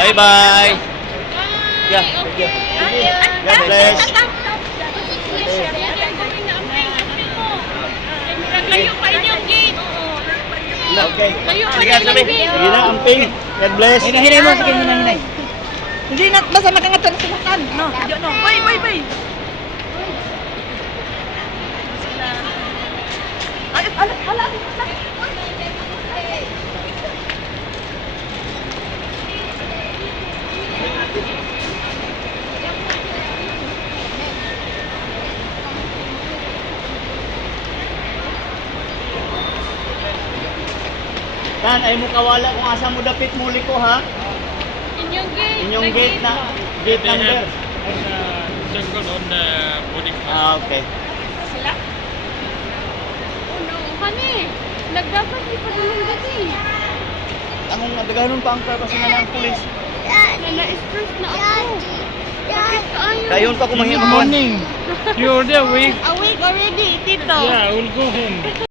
Bye-bye. Yeah, thank you. God bless. Layo pa inyong gate. Okay. Layo pa Sige, inyong sabi. gate. Sige na, amping. God bless. Hinay mo, sige, hinay. Hindi na, basta makangatun sa makan. No, no. Bay. Ala. Tan, ay mo kawala kung asa mo dapit muli ko ha. Inyong gate. Inyong gate na, gate They number. have circle on the boarding pass. Ah, okay. Sila? Oh no, honey. Nagdapat di pa rin dati. Anong nadaganon pa ang purpose nga ng pulis? Na-stress na ako. Bakit kaayo? Kayon pa In the kumahimuon. morning, you're already awake. Awake already, tito. Yeah, I will go home.